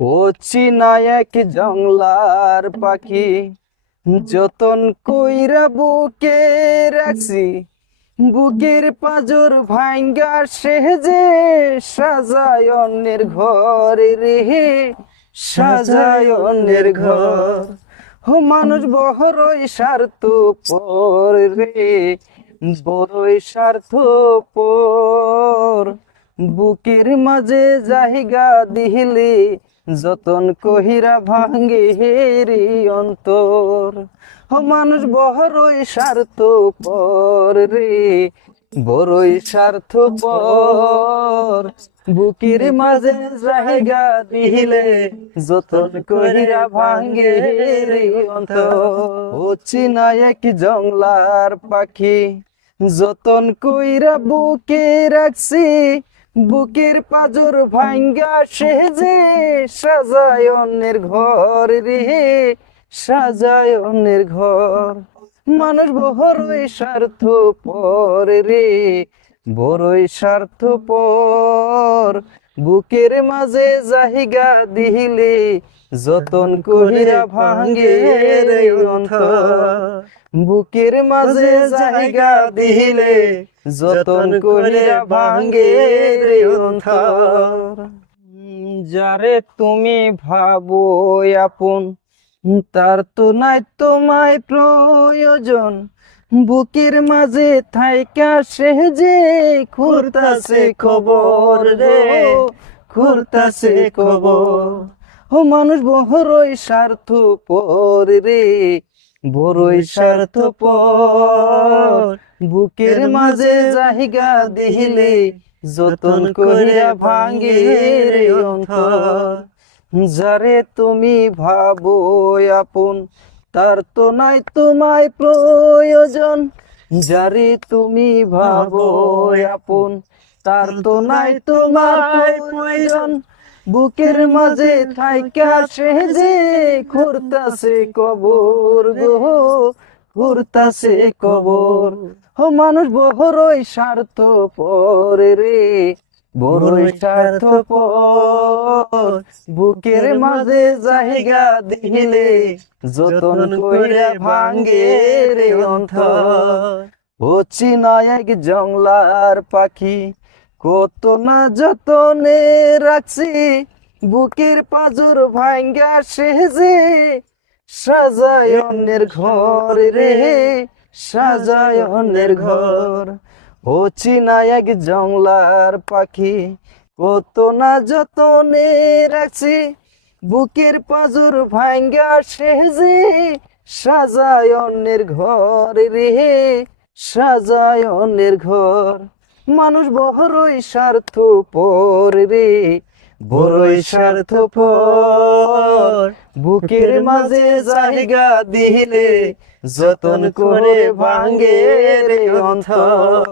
ও চীনা এক জংলার পাখি, যতন কইরা বুকে রাখছি। বুকের পাজর ভাঙ্গা সেজে সাজায় অন্যের ঘরে রে, সাজায় অন্যের ঘর। ও মানুষ বড়ই স্বার্থপর রে, বড়ই স্বার্থপর। বুকের মাঝে জায়গা দিলে যতন কহিরা ভাঙ্গে হেরি অন্তর। ও মানুষ বড়ই স্বার্থপর রে, বড়ই স্বার্থপর। বুকের মাঝে জায়গা দিলে যতন কহিরা ভাঙ্গে হেরি অন্তর। ও চীনা এক জংলার পাখি, যতন কইরা বুকে রাখছি। বুকের পাজর ভাঙ্গা সেজে সাজায় অন্যের ঘর রে, সাজায় অন্যের ঘর। মানুষ বড়ই স্বার্থপর রে, বড়ই স্বার্থপর। বুকের মাঝে জায়গা দিলে যতন কহিরা ভাঙ্গে রে অন্তর। বুকের মাঝে জায়গা দিলে যতন করিয়া ভাঙ্গে রে অন্তর। যারে তুমি ভাবো আপন, তার তো নাই তোমায় প্রয়োজন। বুকের মাঝে থাইকা সে যে খুঁড়তাছে খবর রে, খুঁড়তাছে খবর। ও মানুষ বড়ই স্বার্থপর রে, বড়ই স্বার্থপর। বুকের মাঝে জায়গা দিলে যতন করিয়া ভাঙ্গে রে অন্তর। যারে তুমি ভাবো আপন, তার তো নাই তোমায় প্রয়োজন। যারে তুমি ভাবো আপন, তার তো নাই তোমায় প্রয়োজন। বুকের মাঝে থাইকা সেজে খুঁড়তাছে কবর গো, খুঁড়তাছে কবর। ও মানুষ বড়ই স্বার্থপর রে, বড়ই স্বার্থপর। বুকের মাঝে জায়গা দিলে যতন কইরা ভাঙ্গে রে অন্তর। ও চীনা এক জংলার পাখি, কত না যতনে রাখছি। বুকের পাজর ভাঙ্গা সেজে সাজায় অন্যের ঘর রে, সাজায় অন্যের ঘর। ও চীনা এক জংলার পাখি, কত না যতনে রাখছি। বুকের পাজর ভাঙ্গা সেজে সাজায় অন্যের ঘর রে, সাজায় অন্যের ঘর। মানুষ বড়ই স্বার্থপর রে, বড়ই স্বার্থপর। বুকের মাঝে জায়গা দিলে যতন করে ভাঙ্গে রে অন্তর।